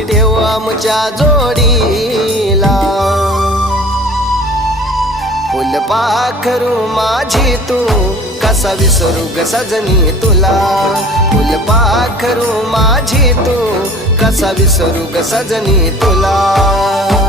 देव आमच्या जोडीला फुलपाखरू माझी तू कसा विसरू सजनी तुला फुलपाखरू माझी तू कसा विसरू सजनी तुला